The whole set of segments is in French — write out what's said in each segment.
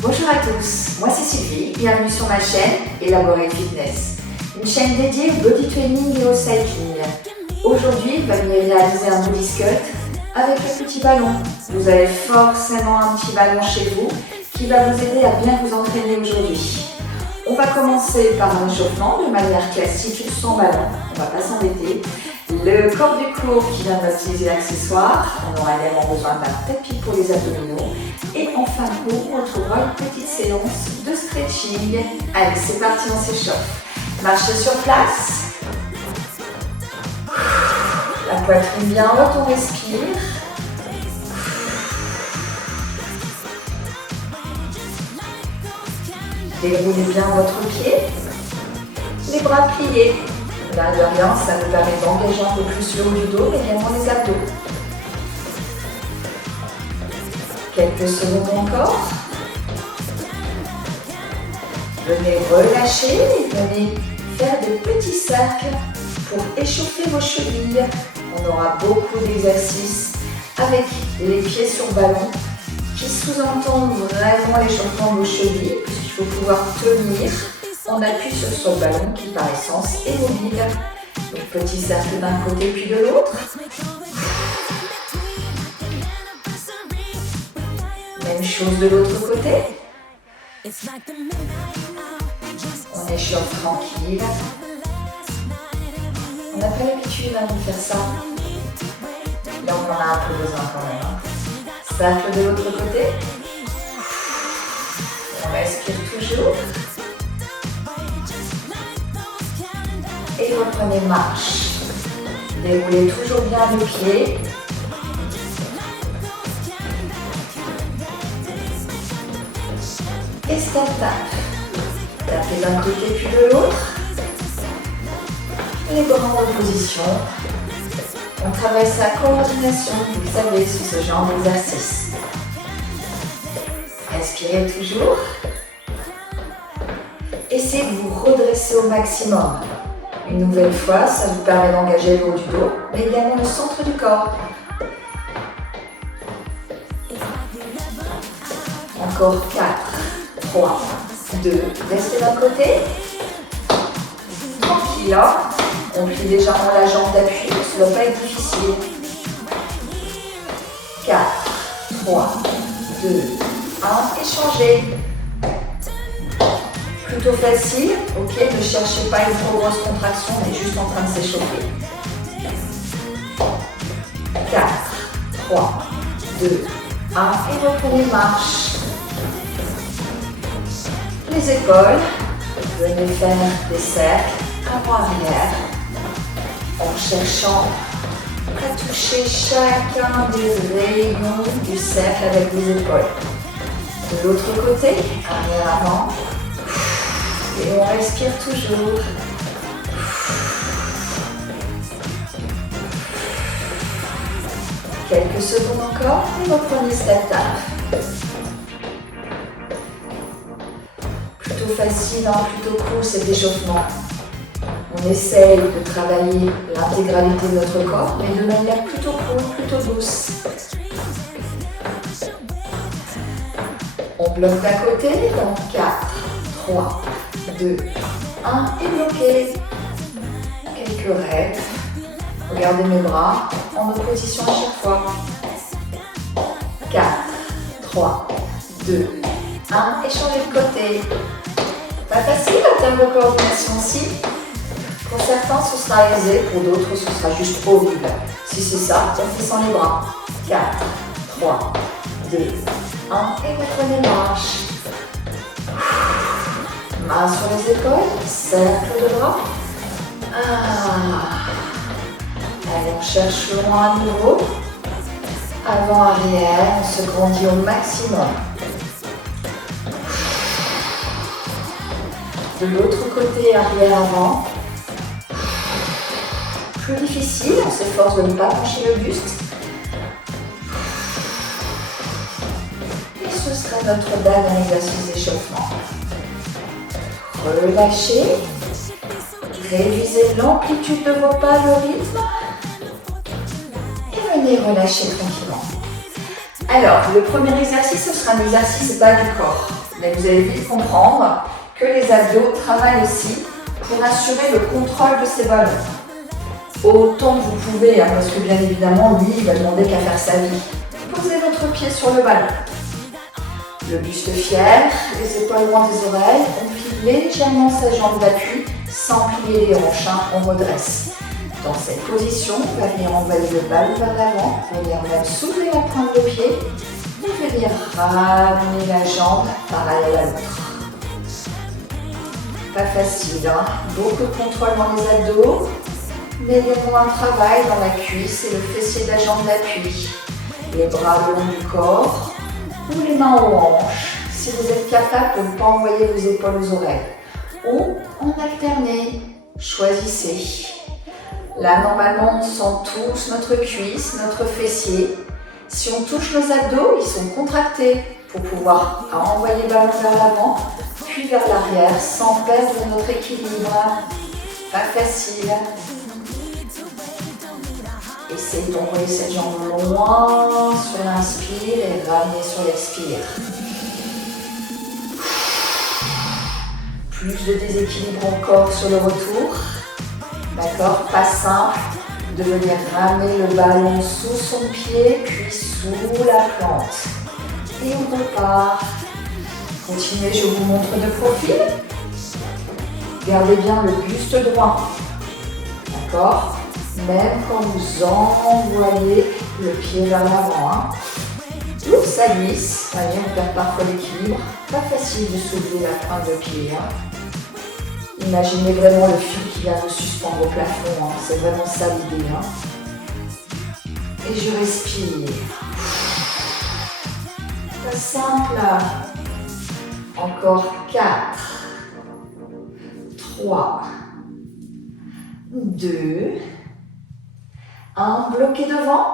Bonjour à tous, moi c'est Sylvie, bienvenue sur ma chaîne Elaborate Fitness, une chaîne dédiée au body training et au cycling. Aujourd'hui, vous allez réaliser un body sculpt avec le petit ballon. Vous avez forcément un petit ballon chez vous qui va vous aider à bien vous entraîner aujourd'hui. On va commencer par un échauffement de manière classique sans ballon, on ne va pas s'embêter. Le corps du cours qui vient d'utiliser l'accessoire, on aura également besoin d'un tapis pour les abdominaux. Et en fin de cours, on retrouvera une petite séance de stretching. Allez, c'est parti, on s'échauffe. Marchez sur place. La poitrine bien haute, on respire. Déroulez bien votre pied. Les bras pliés. L'air de rien, ça nous permet d'engager un peu plus le haut du dos, mais également les abdos. Quelques secondes encore. Venez relâcher et venez faire des petits cercles pour échauffer vos chevilles. On aura beaucoup d'exercices avec les pieds sur ballon qui sous-entendent vraiment l'échauffement de vos chevilles puisqu'il faut pouvoir tenir. On appuie sur le ballon qui par essence est mobile. Donc petit cercle d'un côté puis de l'autre. Même chose de l'autre côté. On échauffe tranquille. On n'a pas l'habitude de faire ça. Là on en a un peu besoin quand même. Cercle de l'autre côté. On respire toujours. Et reprenez marche. Déroulez toujours bien le pied. Et step tap. Tapez d'un côté puis de l'autre. Les bras en position. On travaille sa coordination, vous le savez, sur ce genre d'exercice. Respirez toujours. Essayez de vous redresser au maximum. Une nouvelle fois, ça vous permet d'engager le haut du dos, mais également le centre du corps. Encore 4, 3, 2, restez d'un côté. Tranquille, hein. On plie légèrement la jambe d'appui, ça ne doit pas être difficile. 4, 3, 2, 1, échangez. Plutôt facile, ok, ne cherchez pas une trop grosse contraction, on est juste en train de s'échauffer. 4, 3, 2, 1 et reprenez marche. Les épaules, venez faire des cercles avant-arrière en cherchant à toucher chacun des rayons du cercle avec les épaules. De l'autre côté, arrière-avant. Et on respire toujours. Quelques secondes encore et reprenez cette table. Plutôt facile, hein, plutôt cool cet échauffement. On essaye de travailler l'intégralité de notre corps, mais de manière plutôt cool, plutôt douce. On bloque d'à côté dans 4, 3, 2, 1 et bloqué. Quelques rêves. Regardez mes bras en opposition à chaque fois. 4, 3, 2, 1 et changez de côté. Pas facile en termes de coordination aussi. Pour certains ce sera aisé, pour d'autres ce sera juste horrible. Si c'est ça, on fait sans les bras. 4, 3, 2, 1 et reprenez marche. Main sur les épaules, cercle de bras. Allez, on cherche le loin à nouveau. Avant, arrière, on se grandit au maximum. De l'autre côté, arrière, avant. Plus difficile, on s'efforce de ne pas pencher le buste. Et ce sera notre dernier exercice d'échauffement. Relâchez, réduisez l'amplitude de vos pas, le rythme et venez relâcher tranquillement. Alors, le premier exercice, ce sera un exercice bas du corps. Mais vous allez vite comprendre que les abdos travaillent aussi pour assurer le contrôle de ces ballons. Autant que vous pouvez, parce que bien évidemment, lui, il va demander qu'à faire sa vie. Posez votre pied sur le ballon. Le buste fier, les épaules loin des oreilles, on plie légèrement sa jambe d'appui sans plier les hanches, on redresse. Dans cette position, on va venir envoyer le ballon vers l'avant, venir même soulever la pointe de pied et venir ramener la jambe parallèle à l'autre. Pas facile, beaucoup de contrôle dans les abdos, mais également un travail dans la cuisse et le fessier de la jambe d'appui. Les bras le long du corps ou les mains aux hanches, si vous êtes capable de ne pas envoyer vos épaules aux oreilles. Ou en alterner, choisissez. Là, normalement, on sent tous notre cuisse, notre fessier. Si on touche nos abdos, ils sont contractés pour pouvoir envoyer le ballon vers l'avant, puis vers l'arrière, sans perdre notre équilibre. Pas facile. Essayez d'envoyer cette jambe loin sur l'inspire et ramener sur l'expire. Plus de déséquilibre encore sur le retour. D'accord, pas simple de venir ramener le ballon sous son pied, puis sous la plante. Et on repart. Continuez, je vous montre de profil. Gardez bien le buste droit. D'accord, même quand vous envoyez le pied vers l'avant. Oups, ça glisse. Voyez, on perd parfois l'équilibre. Pas facile de soulever la pointe de pied. Imaginez vraiment le fil qui vient de suspendre au plafond, c'est vraiment ça l'idée. Et je respire. Pas simple. Encore 4, 3, 2, 1. Bloquez devant.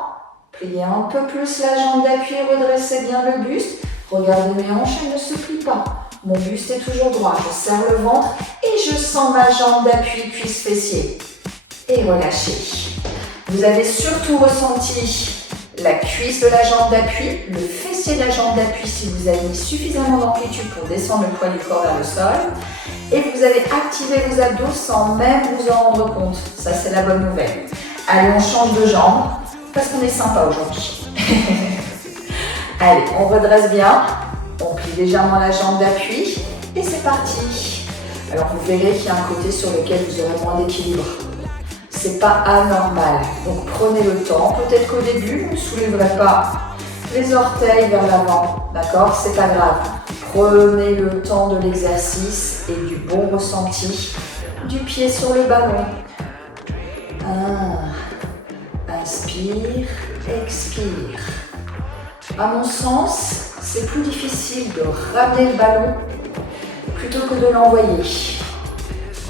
Pliez un peu plus la jambe d'appui et redressez bien le buste. Regardez mes hanches, elles ne se plient pas. Mon buste est toujours droit, je serre le ventre et je sens ma jambe d'appui, cuisse fessier. Et relâchez. Vous avez surtout ressenti la cuisse de la jambe d'appui, le fessier de la jambe d'appui si vous avez mis suffisamment d'amplitude pour descendre le poids du corps vers le sol. Et vous avez activé vos abdos sans même vous en rendre compte. Ça, c'est la bonne nouvelle. Allez, on change de jambe parce qu'on est sympa aujourd'hui. Allez, on redresse bien. On plie légèrement la jambe d'appui et c'est parti. Alors vous verrez qu'il y a un côté sur lequel vous aurez moins d'équilibre. C'est pas anormal. Donc prenez le temps. Peut-être qu'au début, vous ne soulèverez pas les orteils vers l'avant. D'accord? C'est pas grave. Prenez le temps de l'exercice et du bon ressenti du pied sur le ballon. Inspire, expire. À mon sens, c'est plus difficile de ramener le ballon plutôt que de l'envoyer.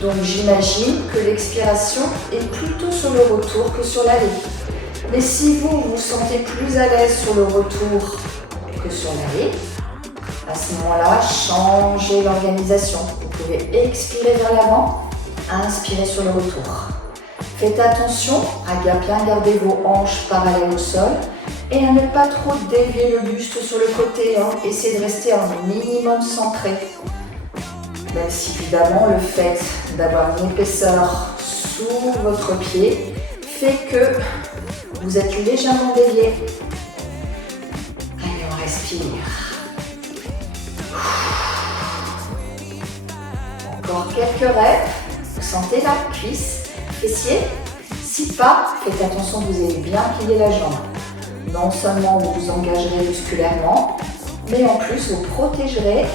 Donc j'imagine que l'expiration est plutôt sur le retour que sur l'aller. Mais si vous vous sentez plus à l'aise sur le retour que sur l'aller, à ce moment-là, changez l'organisation. Vous pouvez expirer vers l'avant, inspirer sur le retour. Faites attention à bien garder vos hanches parallèles au sol et à ne pas trop dévier le buste sur le côté. Essayez de rester un minimum centré. Même si évidemment le fait d'avoir une épaisseur sous votre pied fait que vous êtes légèrement dévié. Allez, on respire. Encore quelques reps. Vous sentez la cuisse, fessier. Si pas, faites attention que vous ayez bien plié la jambe. Non seulement vous vous engagerez musculairement, mais en plus vous protégerez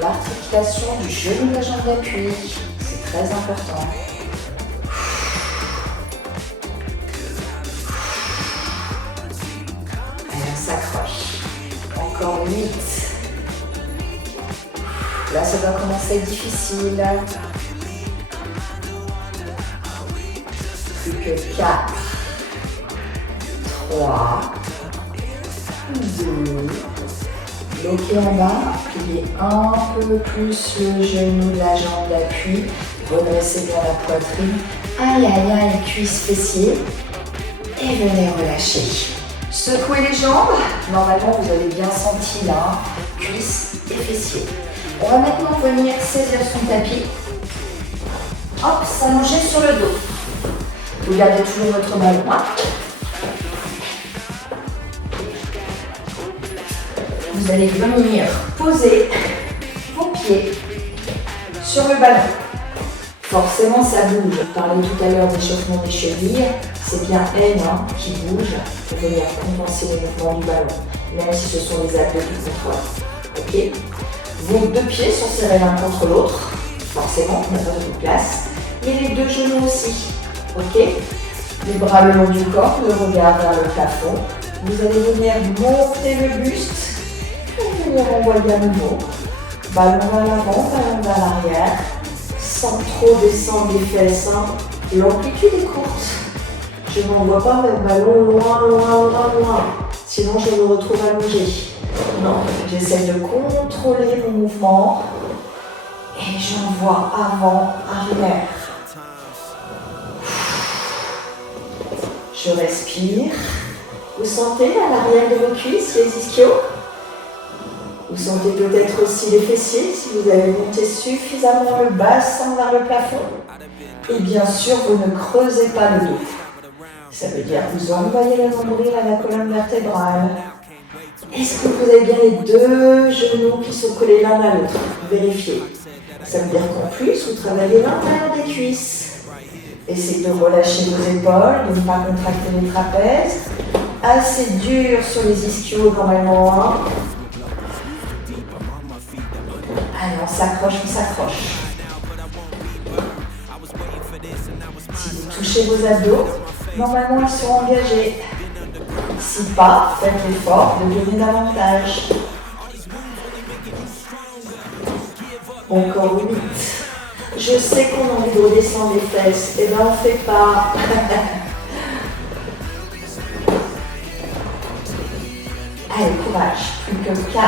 l'articulation du genou de la jambe d'appui. C'est très important. Allez, on s'accroche. Encore 8. Là, ça va commencer à être difficile. Plus que 4, 3, 2, bloquez en bas, pliez un peu plus le genou de la jambe d'appui, redressez bien la poitrine, aïe aïe aïe, cuisse fessier, et venez relâcher. Secouez les jambes, normalement vous avez bien senti là, cuisse et fessiers. On va maintenant venir saisir son tapis. Hop, s'allonger sur le dos. Vous gardez toujours votre ballon. Vous allez venir poser vos pieds sur le ballon. Forcément, ça bouge. Je parlais tout à l'heure d'échauffement des chevilles. C'est bien elle qui bouge pour venir compenser les mouvements du ballon, même si ce sont les abdos qui contrôlent. Ok. Vos deux pieds sont serrés l'un contre l'autre. Forcément, il n'y a pas de place. Et les deux genoux aussi. Ok. Les bras le long du corps, le regard vers le plafond. Vous allez venir monter le buste. Et venir envoyer à nouveau. Ballon vers l'avant, ballon vers l'arrière. Sans trop descendre les fesses. L'amplitude est courte. Je n'envoie pas mon ballon loin. Sinon, je me retrouve allongée. Non, j'essaie de contrôler mon mouvement. Et j'envoie avant, arrière. Je respire. Vous sentez à l'arrière de vos cuisses les ischios? Vous sentez peut-être aussi les fessiers si vous avez monté suffisamment le bassin vers le plafond. Et bien sûr, vous ne creusez pas le dos. Ça veut dire que vous envoyez le nombril à la colonne vertébrale. Est-ce que vous avez bien les deux genoux qui sont collés l'un à l'autre? Vérifiez. Ça veut dire qu'en plus, vous travaillez l'intérieur des cuisses. Essayez de relâcher vos épaules, de ne pas contracter les trapèzes. Assez dur sur les ischios normalement. Allez, on s'accroche. Si vous touchez vos abdos, normalement ils sont engagés. Si pas, faites l'effort de donner davantage. Encore 8. Je sais qu'on a envie de redescendre les fesses. Eh bien, on ne fait pas. Allez, courage. Plus que 4.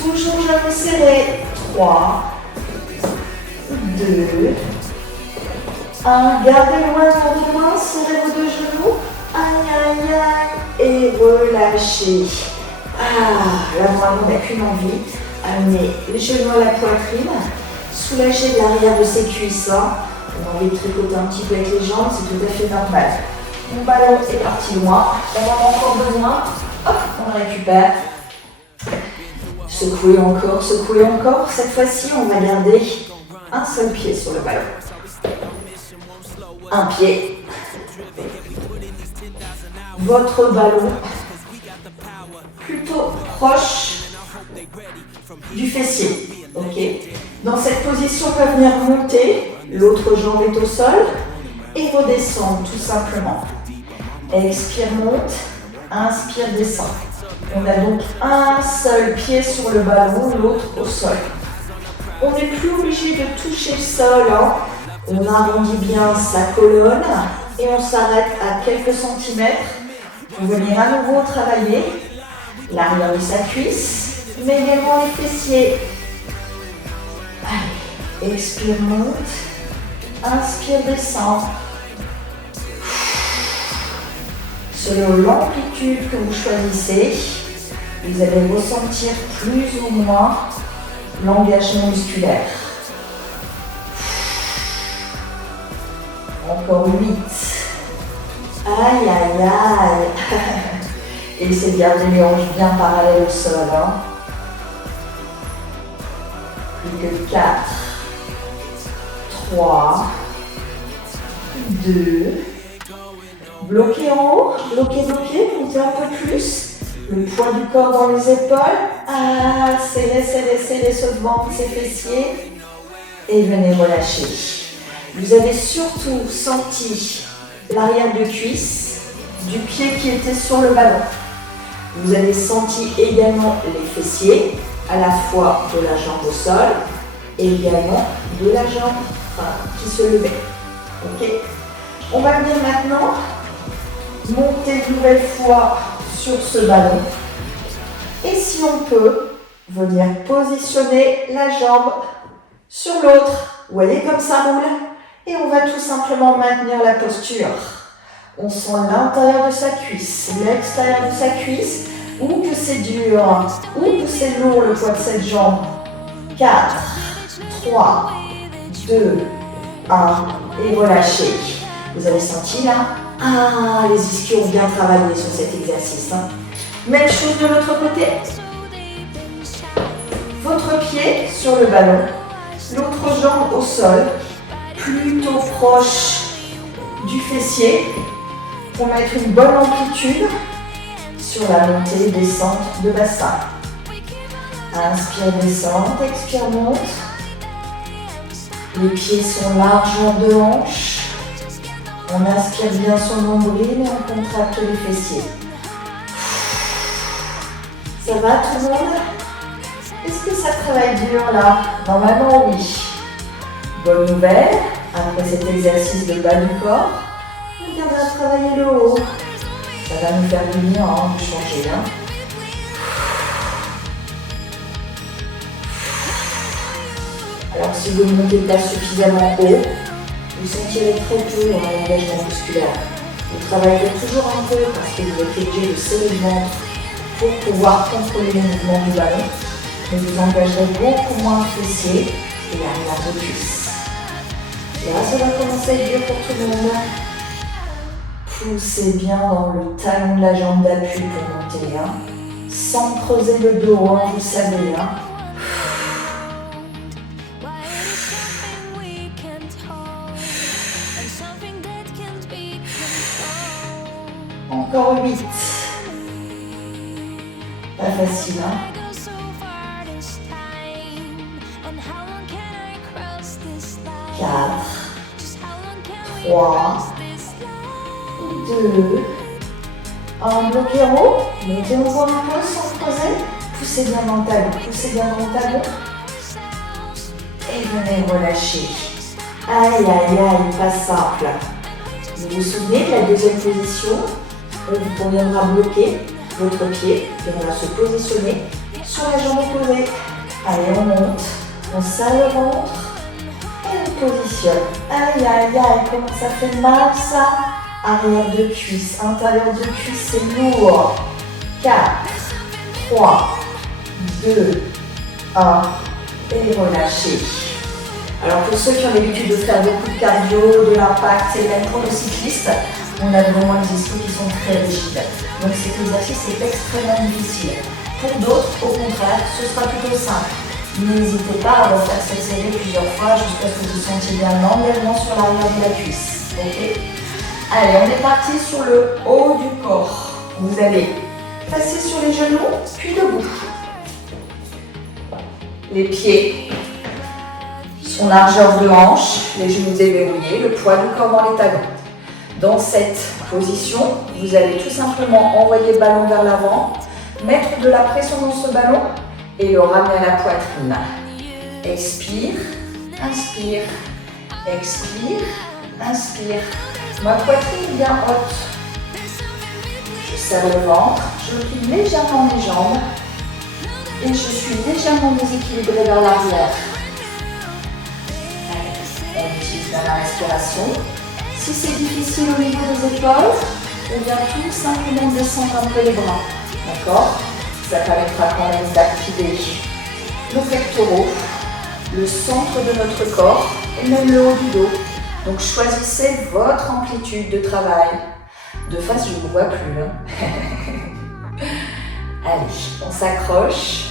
Toujours genoux serrés. 3. 2. 1. Gardez loin vos mains. Serrez vos deux genoux. Aïe. Et relâchez. Là, vraiment, on n'a qu'une envie. Amenez les genoux à la poitrine. Soulagez l'arrière de ses cuisses. On a envie de tricoter un petit peu avec les jambes, c'est tout à fait normal. Mon ballon est parti loin. On en a encore besoin. Hop, on le récupère. Secouez encore. Cette fois-ci, on va garder un seul pied sur le ballon. Un pied. Votre ballon plutôt proche du fessier. Ok. Dans cette position, on va venir monter. L'autre jambe est au sol. Et redescendre tout simplement. Expire, monte. Inspire, descend. On a donc un seul pied sur le ballon, l'autre au sol. On n'est plus obligé de toucher le sol. On arrondit bien sa colonne et on s'arrête à quelques centimètres pour venir à nouveau travailler l'arrière de sa cuisse, mais également les fessiers. Allez, expire, monte. Inspire, descend. Selon l'amplitude que vous choisissez, vous allez ressentir plus ou moins l'engagement musculaire. Encore 8. Aïe. Et essayez de garder les hanches bien parallèles au sol. Plus que 4. 3. 2. Bloquez en haut, bloquez vos pieds, montez un peu plus. Le poids du corps dans les épaules. Serrez ce ventre, ces fessiers. Et venez relâcher. Vous avez surtout senti l'arrière de cuisse du pied qui était sur le ballon. Vous avez senti également les fessiers, à la fois de la jambe au sol et également de la jambe qui se levait. Ok. On va venir maintenant monter une nouvelle fois sur ce ballon. Et si on peut, venir positionner la jambe sur l'autre. Vous voyez comme ça roule. Et on va tout simplement maintenir la posture. On sent l'intérieur de sa cuisse, l'extérieur de sa cuisse. ou que c'est dur, ou que c'est lourd le poids de cette jambe. 4, 3, 2, 1, et relâchez. Vous avez senti là? Ah, les ischios ont bien travaillé sur cet exercice. Même chose de l'autre côté. Votre pied sur le ballon, l'autre jambe au sol, plutôt proche du fessier pour mettre une bonne amplitude sur la montée, descente de bassin. Inspire, descente, expire, monte. Les pieds sont larges en deux hanches. On inspire bien son nombril et on contracte les fessiers. Ça va tout le monde? Est-ce que ça travaille dur là? Normalement oui. Bonne nouvelle, après cet exercice de bas du corps, on viendra travailler le haut. Ça va nous faire du bien de changer. Alors si vous ne montez pas suffisamment haut, vous sentirez très peu l'engagement musculaire. Vous travaillerez toujours un peu parce que vous êtes obligé de serrer le ventre pour pouvoir contrôler le mouvement du ballon, mais vous engagerez beaucoup moins le fessier et l'arrière de cuisse. Et là, ça va commencer à être dur pour tout le monde. Poussez bien dans le talon de la jambe d'appui pour monter, sans creuser le dos, vous savez. Encore 8. Pas facile, 4, 3, 2, 1, bloqué en haut, montez encore un peu sans creuser, poussez bien dans le talon, poussez bien dans le talon, et venez relâcher. Aïe, aïe, aïe, pas simple. Vous vous souvenez de la deuxième position? On viendra bloquer votre pied, viendra se positionner sur la jambe opposée. Allez, on monte, on serre le ventre et on positionne. Aïe, aïe, aïe, comment ça fait mal ça? Arrière de cuisse, intérieur de cuisse, c'est lourd. 4, 3, 2, 1, et relâchez. Alors pour ceux qui ont l'habitude de faire beaucoup de cardio, de l'impact, et même pour les cyclistes, on a vraiment les ischios qui sont très rigides. Donc cet exercice est extrêmement difficile. Pour d'autres, au contraire, ce sera plutôt simple. N'hésitez pas à refaire cette série plusieurs fois jusqu'à ce que vous sentiez bien l'engagement sur l'arrière de la cuisse. Ok? Allez, on est parti sur le haut du corps. Vous allez passer sur les genoux, puis debout. Les pieds sont largeur de hanche, les genoux déverrouillés, le poids du corps dans les talons. Dans cette position, vous allez tout simplement envoyer le ballon vers l'avant, mettre de la pression dans ce ballon et le ramener à la poitrine. Expire, inspire, expire, inspire. Ma poitrine est bien haute. Je serre le ventre, je plie légèrement mes jambes et je suis légèrement déséquilibrée vers l'arrière. On utilise bien la respiration. Si c'est difficile au niveau des épaules, on vient tout simplement descendre un peu les bras. D'accord? Ça permettra quand même d'activer nos pectoraux, le centre de notre corps et même le haut du dos. Donc choisissez votre amplitude de travail. De face, je ne vous vois plus. Allez, on s'accroche.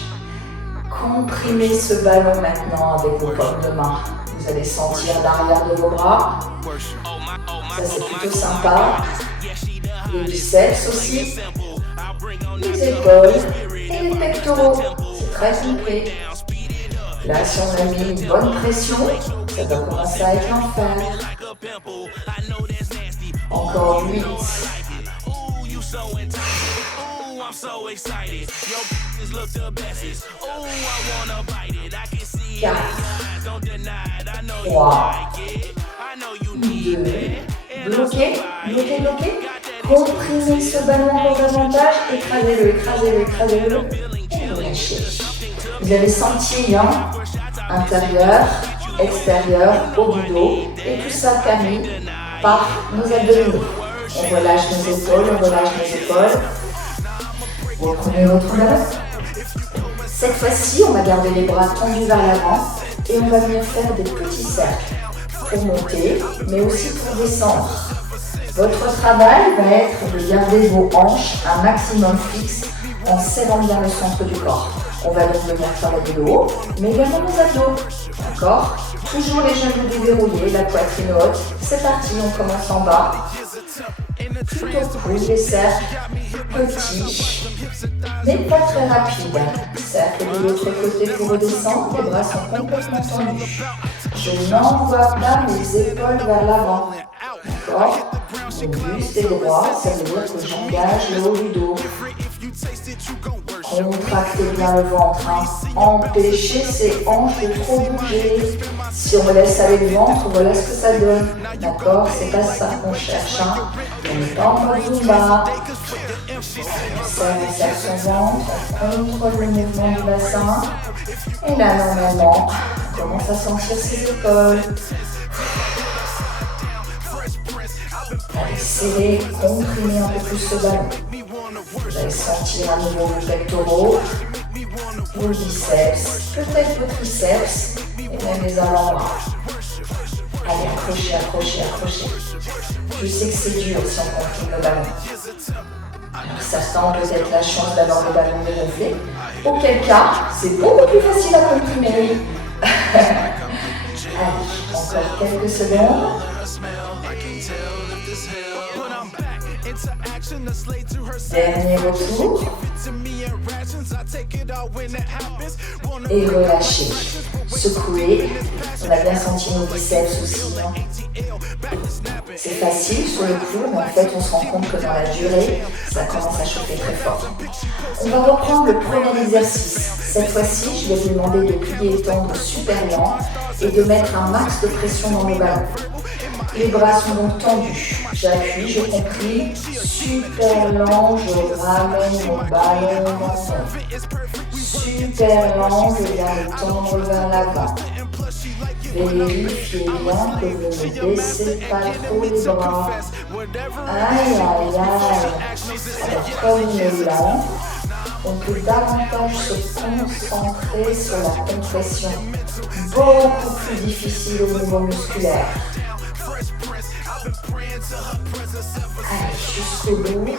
Comprimez ce ballon maintenant avec vos paumes de main. Vous allez sentir l'arrière de vos bras. Ça, c'est plutôt sympa. Les biceps aussi. Les épaules et les pectoraux. C'est très complet. Là, si on a mis une bonne pression, ça doit commencer à être l'enfer. Encore 8. 4, 3, 2, bloquez, bloquez, bloquez. Comprimez ce ballon encore davantage, écrasez-le, écrasez-le, écrasez-le, et relâchez. Vous avez senti, intérieur, extérieur, haut du dos, et tout ça permis par nos abdominaux. On relâche nos épaules, on relâche nos épaules. Reprenez votre ballon. Cette fois-ci, on va garder les bras tendus vers l'avant et on va venir faire des petits cercles pour monter, mais aussi pour descendre. Votre travail va être de garder vos hanches un maximum fixe en serrant bien le centre du corps. On va donc venir travailler le haut, mais également nos abdos. D'accord? Toujours les genoux déverrouillés, la poitrine haute. C'est parti, on commence en bas. Plutôt cool, les cercles petits, mais pas très rapides. Cercle de l'autre côté pour redescendre, les bras sont complètement tendus. Je n'envoie pas mes épaules vers l'avant. D'accord? Mon buste est droit, ça veut dire que j'engage le haut du dos. Contractez bien le ventre, hein. Empêchez ces hanches de trop bouger. Si on laisse aller le ventre, voilà ce que ça donne. D'accord? C'est pas ça qu'on cherche, hein. On n'est pas en mode Zumba. On serre son ventre, on contrôle le mouvement du bassin. Et là, normalement, on commence à sentir ses épaules. Allez, serrez, comprimez un peu plus ce ballon. Vous allez sentir à nouveau vos pectoraux, vos biceps, peut-être vos triceps et même les avant-bras. Allez, accrochez, accrochez, accrochez. Je sais que c'est dur si on comprime le ballon. Alors certains ont peut-être la chance d'avoir le ballon dégonflé, auquel cas, c'est beaucoup plus facile à comprimer. Allez, encore quelques secondes. Dernier retour. Et relâchez. Secouez. On a bien senti nos biceps aussi. C'est facile sur le coup, mais en fait on se rend compte que dans la durée, ça commence à chauffer très fort. On va reprendre le premier exercice. Cette fois-ci, je vais vous demander de plier et tendre super lent et de mettre un max de pression dans le ballon. Les bras sont donc tendus. J'appuie, je comprime. Super lent, je ramène mon ballon dans mon son. Super lent, je viens le tendre vers l'avant. Vérifiez bien que vous ne baissez pas trop les bras. Aïe, aïe, aïe. Alors, comme il est lent, on peut davantage se concentrer sur la compression. Beaucoup plus difficile au niveau musculaire. Allez, jusqu'au bout.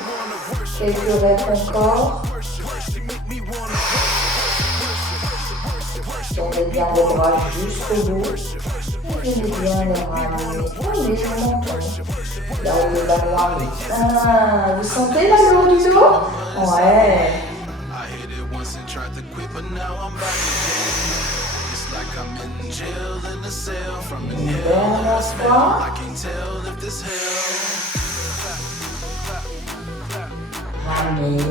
Quelques reps encore. Tournez bien les bras jusqu'au bout. Et venez bien les ramener. Oui, je monte. Là où le ballon arrive. Ah, vous sentez là le haut du dos? Ouais. Une dernière fois. Ramenez.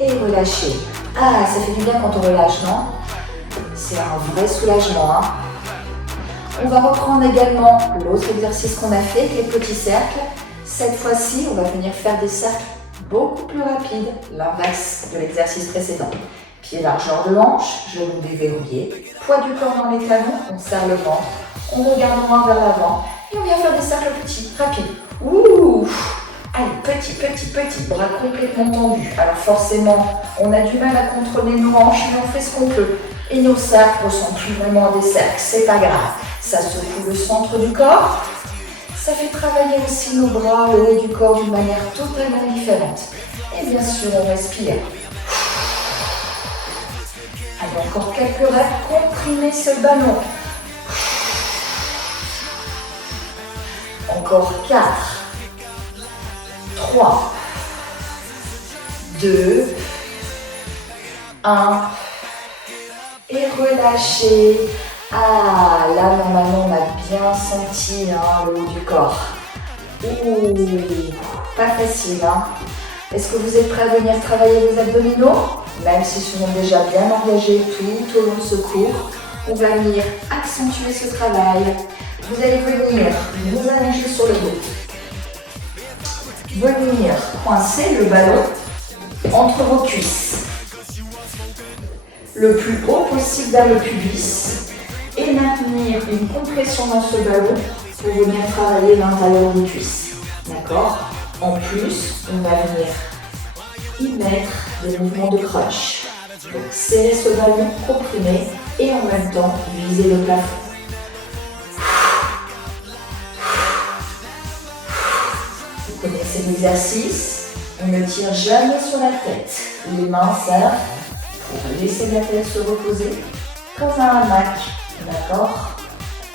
Et relâchez. Ah, ça fait du bien quand on relâche, non? C'est un vrai soulagement, hein. On va reprendre également l'autre exercice qu'on a fait avec les petits cercles. Cette fois-ci, on va venir faire des cercles beaucoup plus rapides, l'inverse de l'exercice précédent. Pied largeur de hanche, genoux déverrouillés, poids du corps dans les talons, on serre le ventre, on regarde loin vers l'avant et on vient faire des cercles petits, rapides. Ouh! Allez, petit, petit, petit, bras complètement tendus. Alors forcément, on a du mal à contrôler nos hanches, mais on fait ce qu'on peut. Et nos cercles ne sont plus vraiment des cercles, c'est pas grave. Ça secoue le centre du corps. Ça fait travailler aussi nos bras, le haut du corps d'une manière totalement différente. Et bien sûr, on respire. Allez, encore quelques reps, comprimez ce ballon. Encore 4, 3, 2, 1. Et relâchez. Ah, là normalement on a bien senti le haut du corps. Ouh, pas facile, hein. Est-ce que vous êtes prêts à venir travailler vos abdominaux? Même s'ils sont déjà bien engagés tout au long de ce cours, on va venir accentuer ce travail. Vous allez venir vous allonger sur le dos. Venir coincer le ballon entre vos cuisses. Le plus haut possible vers le pubis et maintenir une compression dans ce ballon pour venir travailler l'intérieur des cuisses. D'accord? En plus, on va venir y mettre des mouvements de crunch. Donc serrez ce ballon, comprimez et en même temps visez le plafond. Vous connaissez l'exercice, on ne tire jamais sur la tête. Les mains servent pour laisser la tête se reposer comme un hamac, d'accord?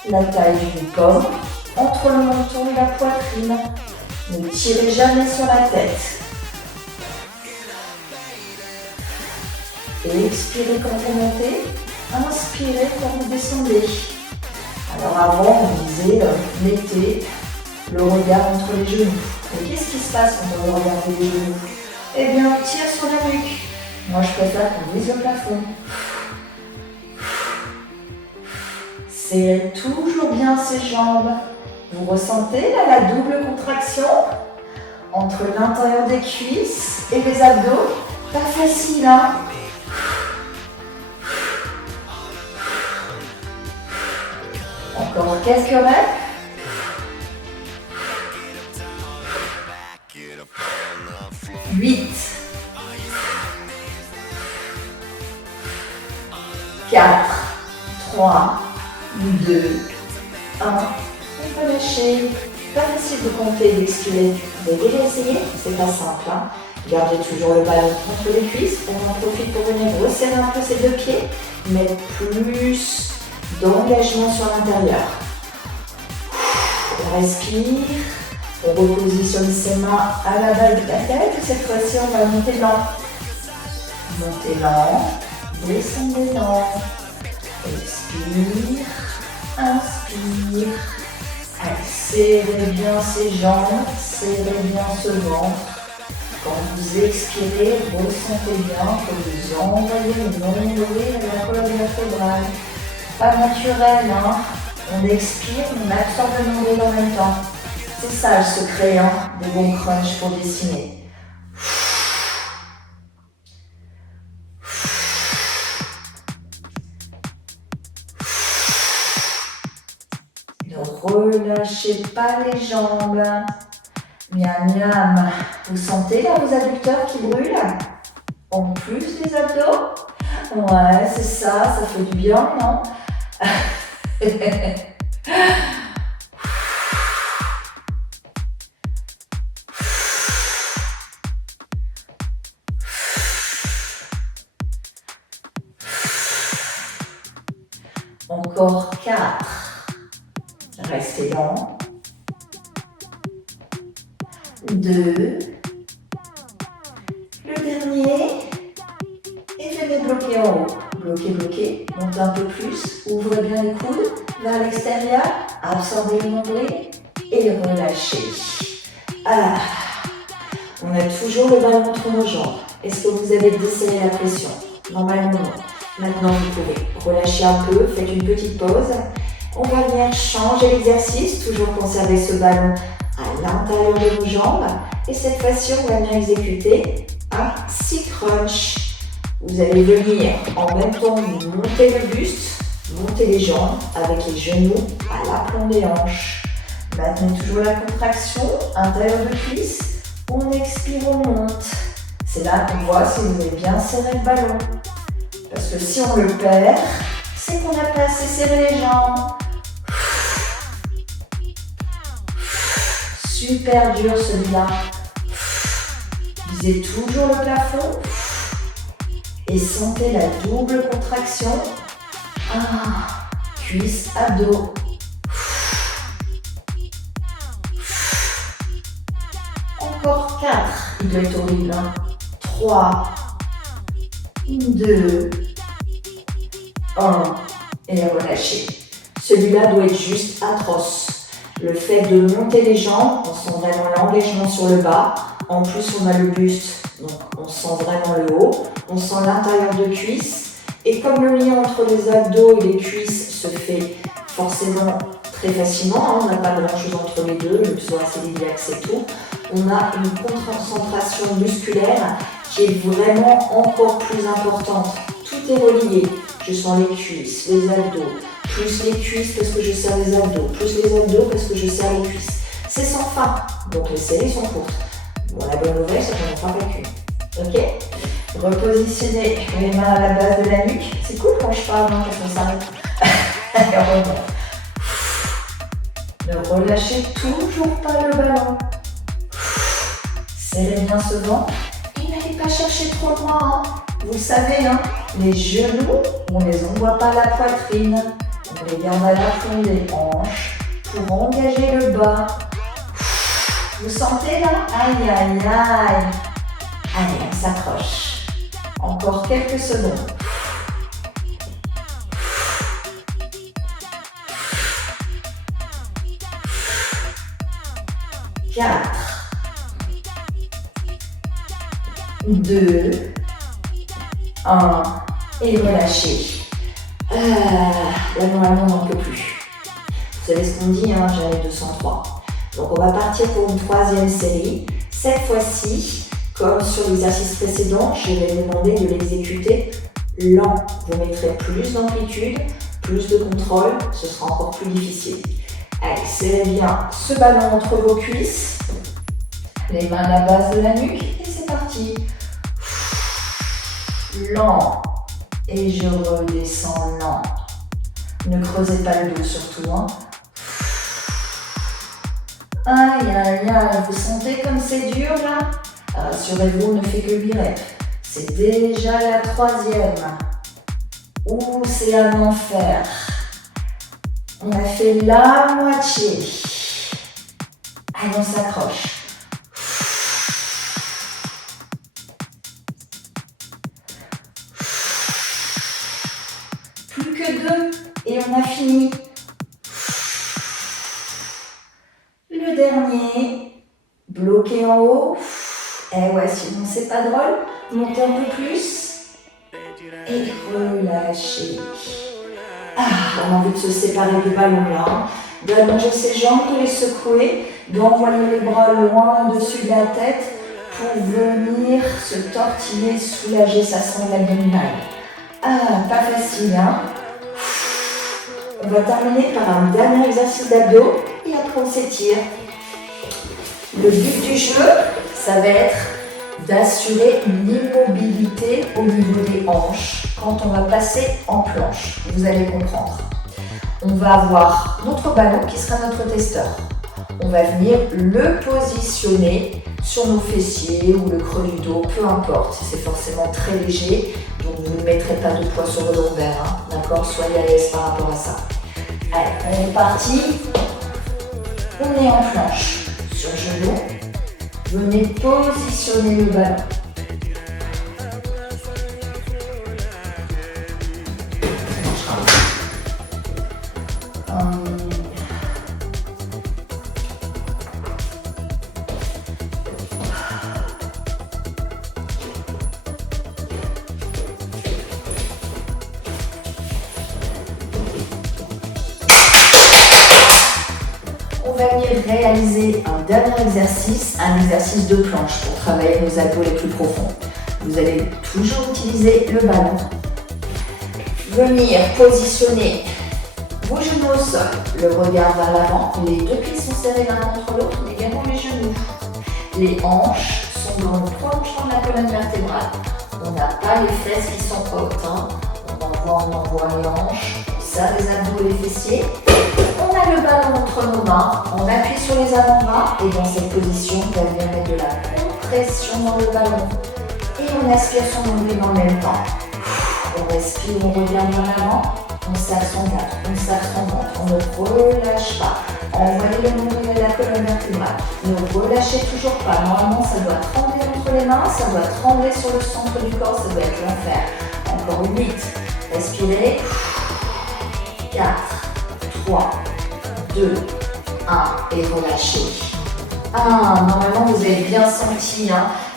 La taille du pomme entre le menton et la poitrine. Ne tirez jamais sur la tête. Et expirez quand vous montez, inspirez quand vous descendez. Alors avant, on disait, mettez le regard entre les genoux. Mais qu'est-ce qui se passe quand on regarde les genoux? Eh bien, on tire sur la nuque. Moi, je préfère qu'on vise le plafond. Serrez toujours bien ses jambes. Vous ressentez là la double contraction entre l'intérieur des cuisses et les abdos? Pas facile, hein? Encore quelques reps. 8, 4, 3, 2, 1. On peut lâcher. Pas facile de compter et d'expirer. Vous avez déjà essayé? C'est pas simple, hein? Gardez toujours le ballon entre les cuisses. On en profite pour venir resserrer un peu ses deux pieds. Mettre plus d'engagement sur l'intérieur. On respire. On repositionne ses mains à la base de la tête. Cette fois-ci, on va monter lent. Montez lent. Descendez lent. Expire. Inspire. Allez, serrez bien ses jambes. Serrez bien ce ventre. Quand vous expirez, ressentez bien que vous envoyez le nombril à la colonne vertébrale. Pas naturel, hein? On expire, on absorbe le nombril en même temps. C'est ça le secret, hein, des bons crunchs pour dessiner. Ne relâchez pas les jambes. Miam miam. Vous sentez là vos adducteurs qui brûlent? En plus des abdos? Ouais, c'est ça, ça fait du bien, non? Encore 4. Restez lent. 2. Le dernier. Et venez bloquer en haut. Bloquez, bloquez. Montez un peu plus. Ouvrez bien les coudes vers l'extérieur. Absorbez le nombril et relâchez. Ah. On a toujours le ballon entre nos jambes. Est-ce que vous avez desserré la pression? Normalement non. Maintenant, vous pouvez relâcher un peu, faites une petite pause. On va venir changer l'exercice, toujours conserver ce ballon à l'intérieur de nos jambes. Et cette fois-ci, on va venir exécuter un sit crunch. Vous allez venir en même temps monter le buste, monter les jambes avec les genoux à l'aplomb des hanches. Maintenez toujours la contraction, intérieur de cuisse. On expire, on monte. C'est là qu'on voit si vous avez bien serré le ballon. Parce que si on le perd, c'est qu'on n'a pas assez serré les jambes. Super dur celui-là. Visez toujours le plafond. Et sentez la double contraction. Cuisse, abdos. Encore 4. Il doit être horrible. 3. 2, 1, et relâchez. Celui-là doit être juste atroce. Le fait de monter les jambes, on sent vraiment l'engagement sur le bas. En plus, on a le buste, donc on sent vraiment le haut. On sent l'intérieur de cuisse. Et comme le lien entre les abdos et les cuisses se fait forcément très facilement, on n'a pas grand-chose entre les deux, le psoas iliaque c'est tout. On a une concentration musculaire qui est vraiment encore plus importante. Tout est relié. Je sens les cuisses, les abdos, plus les cuisses parce que je serre les abdos, plus les abdos parce que je serre les cuisses. C'est sans fin, donc les séries sont courtes. Bon, la bonne nouvelle, c'est qu'on n'en fera pas qu'une. Ok? Repositionnez les mains à la base de la nuque. C'est cool quand je parle, hein, parce qu'on s'arrête. Allez, on remonte. Ne relâchez toujours pas le ballon. Serrez bien ce ventre et n'allez pas chercher trop loin. Hein. Vous le savez, hein, les genoux, on ne les envoie pas à la poitrine. On les garde à la fond des hanches pour engager le bas. Vous sentez là? Aïe, aïe, aïe. Allez, on s'accroche. Encore quelques secondes. 4, 2, 1 et relâchez. Là, normalement, on n'en peut plus. Vous savez ce qu'on dit, hein, j'avais 203. Donc, on va partir pour une troisième série. Cette fois-ci, comme sur l'exercice précédent, je vais vous demander de l'exécuter lent. Vous mettrez plus d'amplitude, plus de contrôle, ce sera encore plus difficile. Allez, serrez bien ce ballon entre vos cuisses, les mains à la base de la nuque et c'est parti. Lent et je redescends lent. Ne creusez pas le dos surtout. Hein. Aïe, aïe, aïe, vous sentez comme c'est dur là? Rassurez-vous, on ne fait que 8 reps. C'est déjà la troisième. Ouh, c'est un enfer. On a fait la moitié. Allez, on s'accroche. Plus que 2 et on a fini. Le dernier, bloqué en haut. Eh ouais, sinon c'est pas drôle. Montez un peu plus. Et relâchez. On a envie de se séparer du ballon là. D'allonger ses jambes, de les secouer, d'envoyer les bras loin au-dessus de la tête pour venir se tortiller, soulager sa sonde abdominale. Pas facile, hein? On va terminer par un dernier exercice d'abdos et après on s'étire. Le but du jeu, ça va être d'assurer une immobilité au niveau des hanches quand on va passer en planche. Vous allez comprendre. On va avoir notre ballon qui sera notre testeur. On va venir le positionner sur nos fessiers ou le creux du dos, peu importe. C'est forcément très léger, donc vous ne mettrez pas de poids sur le lombaire. Hein, d'accord? Soyez à l'aise par rapport à ça. Allez, on est parti. On est en planche. Sur genou. Venez positionner le ballon. On va venir réaliser un dernier exercice, un exercice de planche pour travailler nos abdos les plus profonds. Vous allez toujours utiliser le ballon. Venir positionner vos genoux au sol, le regard vers l'avant, les deux pieds sont serrés l'un contre l'autre, mais également les genoux. Les hanches sont dans le prolongement de la colonne vertébrale. On n'a pas les fesses qui sont hautes. Hein. On envoie les hanches, on serre les abdos et les fessiers. On a le ballon entre nos mains, on appuie sur les avant-bras et dans cette position, on va venir mettre de la compression dans le ballon. Et on aspire son nombril en même temps. On respire, on revient vers l'avant, on serre son ventre, on serre son ventre, on ne relâche pas. Envoyez le nombril à la colonne vertébrale. Ne relâchez toujours pas. Normalement, ça doit trembler entre les mains, ça doit trembler sur le centre du corps, ça doit être l'enfer. Encore 8. Respirez. 4, 3, 2, 1 et relâchez. Normalement vous avez bien senti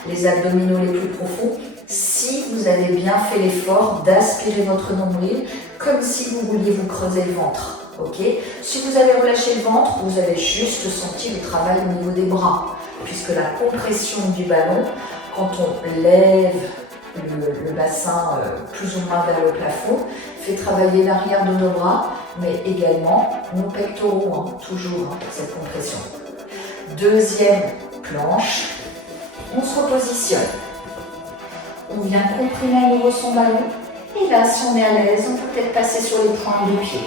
les abdominaux les plus profonds. Si vous avez bien fait l'effort d'aspirer votre nombril comme si vous vouliez vous creuser le ventre. Okay. Si vous avez relâché le ventre, vous avez juste senti le travail au niveau des bras. Puisque la compression du ballon, quand on lève le bassin plus ou moins vers le plafond, fait travailler l'arrière de nos bras, mais également nos pectoraux, toujours cette compression. Deuxième planche, on se repositionne. On vient comprimer à nouveau son ballon. Et là, si on est à l'aise, on peut peut-être passer sur les pointes de pied.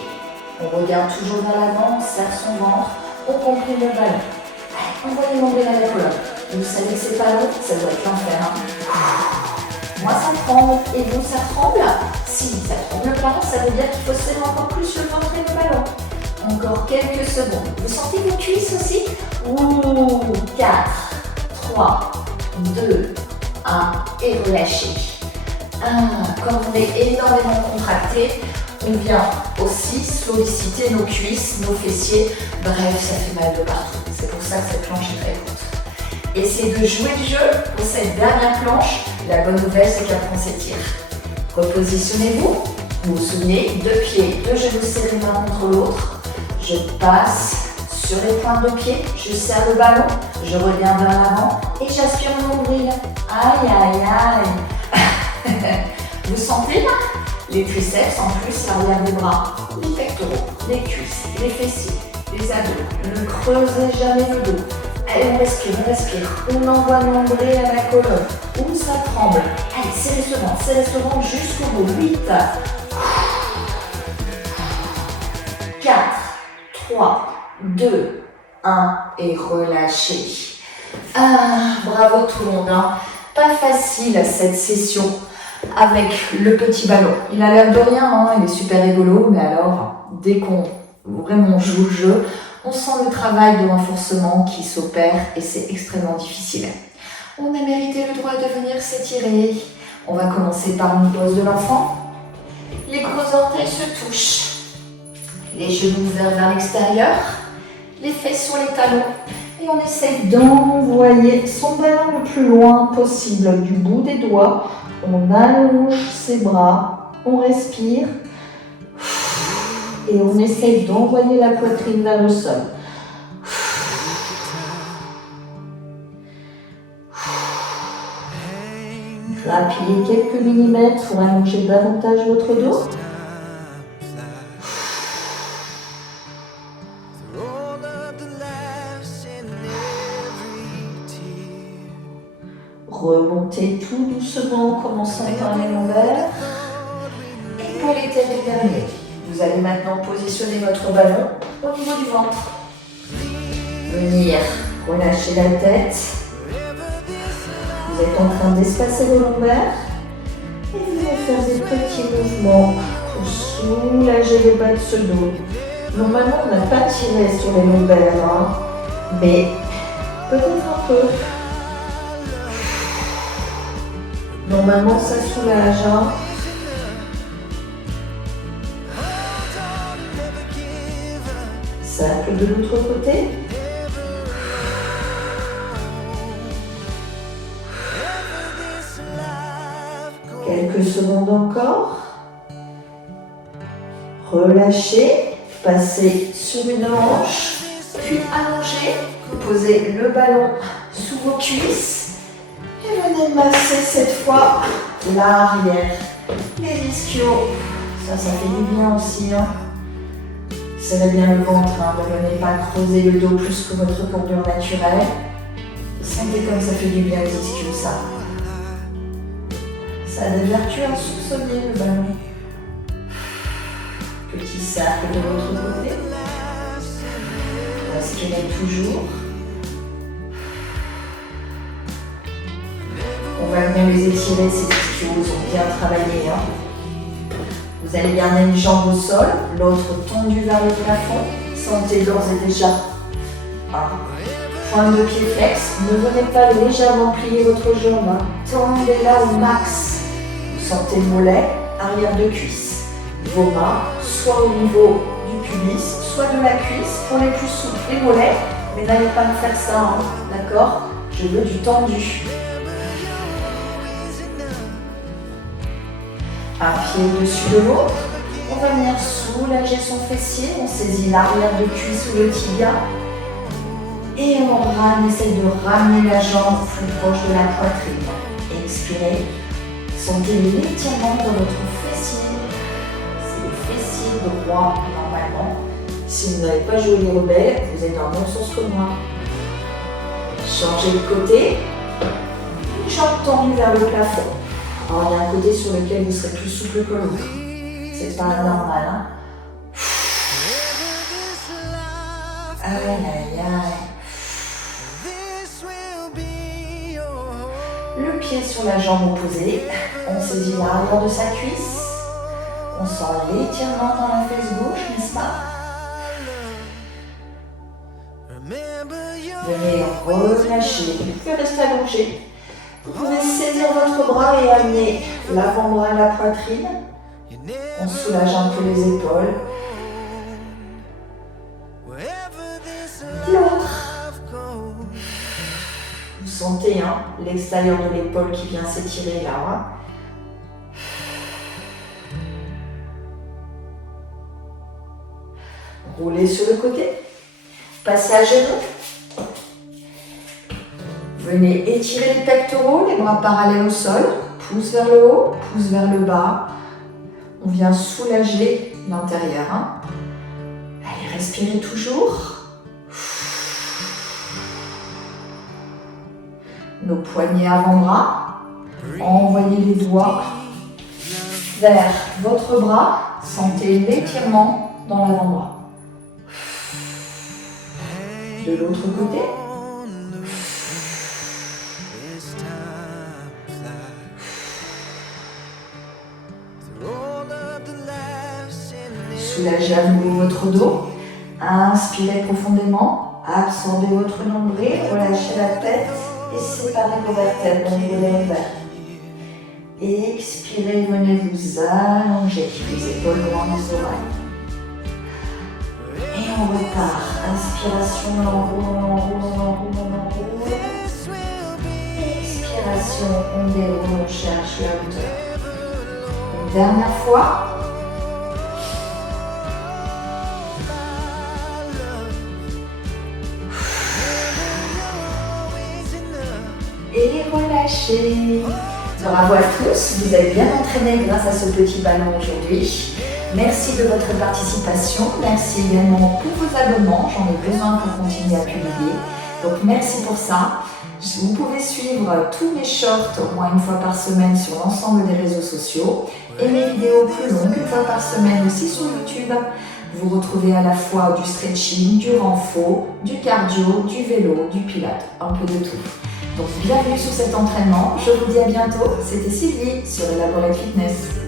On regarde toujours vers l'avant, on serre son ventre, on comprime le ballon. Allez, envoyez l'onglet à la colonne. Vous savez que c'est pas long, ça doit être l'enfer. Moi, ça tremble. Et vous, ça tremble? Si ça tremble pas, ça veut dire qu'il faut serrer encore plus le ventre et le ballon. Encore quelques secondes. Vous sentez vos cuisses aussi? Ouh, 4, 3, 2, 1 et relâchez. Comme on est énormément contracté, on vient aussi solliciter nos cuisses, nos fessiers. Bref, ça fait mal de partout. C'est pour ça que cette planche est très courte. Essayez de jouer le jeu pour cette dernière planche. La bonne nouvelle, c'est qu'après on s'étire. Repositionnez-vous. Vous vous souvenez, 2 pieds, 2 genoux serrés l'un contre l'autre. Je passe sur les pointes de pied, je serre le ballon, je reviens vers l'avant et j'aspire mon nombril. Aïe, aïe, aïe. Vous sentez là? Les triceps, en plus, l'arrière des bras, les pectoraux, les cuisses, les fessiers, les abdos. Ne creusez jamais le dos. Allez, on respire. On envoie le nombril à la colonne. Où ça tremble. Allez, serrez ce ventre jusqu'au bout. 8, 4, 3, 2, 1 et relâchez. Bravo tout le monde. Pas facile cette session avec le petit ballon. Il a l'air de rien, il est super rigolo, mais alors, dès qu'on vraiment joue le jeu, on sent le travail de renforcement qui s'opère et c'est extrêmement difficile. On a mérité le droit de venir s'étirer. On va commencer par une pose de l'enfant. Les gros orteils se touchent. Les genoux ouverts vers l'extérieur. Les fesses sur les talons. Et on essaye d'envoyer son ballon le plus loin possible du bout des doigts. On allonge ses bras. On respire. Et on essaye d'envoyer la poitrine vers le sol. Grappillez quelques millimètres pour allonger davantage votre dos. Remontez tout doucement en commençant par les lombaires. Et pour les têtes terminées. Vous allez maintenant positionner votre ballon au niveau du ventre. Venir relâcher la tête. Vous êtes en train d'espacer vos lombaires. Et vous allez faire des petits mouvements pour soulager le bas de ce dos. Normalement, on n'a pas tiré sur les lombaires, mais peut-être un peu. Normalement, ça soulage. Cercle de l'autre côté. Quelques secondes encore. Relâchez. Passez sur une hanche. Puis allongez. Posez le ballon sous vos cuisses. Et venez masser cette fois l'arrière. Les ischios. Ça fait du bien aussi. Serrez bien le ventre, ne venez pas creuser le dos plus que votre courbure naturelle. Sentez comme ça fait du bien aux ischios, ça. Ça a des vertus à soupçonner le ballon. Petit cercle de l'autre côté. Respirez toujours. On va venir les étirer, ces ischios, ils ont bien travaillé. Vous allez garder une jambe au sol, l'autre tendue vers le plafond. Sentez d'ores et déjà. Pointe de pied flex. Ne venez pas légèrement plier votre jambe. Tendez-la au max. Vous sentez le mollet, arrière de cuisse. Vos mains, soit au niveau du pubis, soit de la cuisse. Pour les plus souples, les mollets. Mais n'allez pas me faire ça, d'accord? Je veux du tendu. Un pied au-dessus de l'autre. On va venir soulager son fessier. On saisit l'arrière de cuisse ou le tibia. Et on rame, essaye de ramener la jambe plus proche de la poitrine. Expirez. Sentez l'étirement dans votre fessier. C'est le fessier droit normalement. Si vous n'avez pas joué les rebelles, vous êtes dans le bon sens que moi. Changez de côté. Une jambe tendue vers le plafond. Alors, il y a un côté sur lequel vous serez plus souple que l'autre. C'est pas normal, hein. Aïe, aïe, aïe. Le pied sur la jambe opposée. On saisit l'arrière de sa cuisse. On sent l'étirement dans la fesse gauche, n'est-ce pas? Venez relâcher. Vous pouvez rester allongé. Vous pouvez saisir votre bras et amener l'avant-bras à la poitrine. On soulage un peu les épaules. L'autre. Vous sentez l'extérieur de l'épaule qui vient s'étirer là. Hein. Roulez sur le côté. Passez à genoux. Venez étirer les pectoraux, les bras parallèles au sol. Pouce vers le haut, pouce vers le bas. On vient soulager l'intérieur. Hein. Allez, respirez toujours. Nos poignets avant-bras. Envoyez les doigts vers votre bras. Sentez l'étirement dans l'avant-bras. De l'autre côté. Soulagez à nouveau votre dos. Inspirez profondément. Absorbez votre nombril. Relâchez la tête et séparez vos vertèbres au niveau des lombaires. Expirez, venez vous allonger les épaules devant les oreilles. Et on repart. Inspiration, on enroule, on enroule, on enroule, on enroule. Expiration, on déroule, on cherche la hauteur. Une dernière fois. Et relâchez. Bravo à tous, vous êtes bien entraînés grâce à ce petit ballon aujourd'hui. Merci de votre participation, merci également pour vos abonnements, j'en ai besoin pour continuer à publier. Donc merci pour ça. Vous pouvez suivre tous mes shorts au moins une fois par semaine sur l'ensemble des réseaux sociaux et mes vidéos plus longues une fois par semaine aussi sur YouTube. Vous retrouvez à la fois du stretching, du renfort, du cardio, du vélo, du pilates, un peu de tout. Donc bienvenue sur cet entraînement, je vous dis à bientôt, c'était Sylvie sur Elaborate Fitness.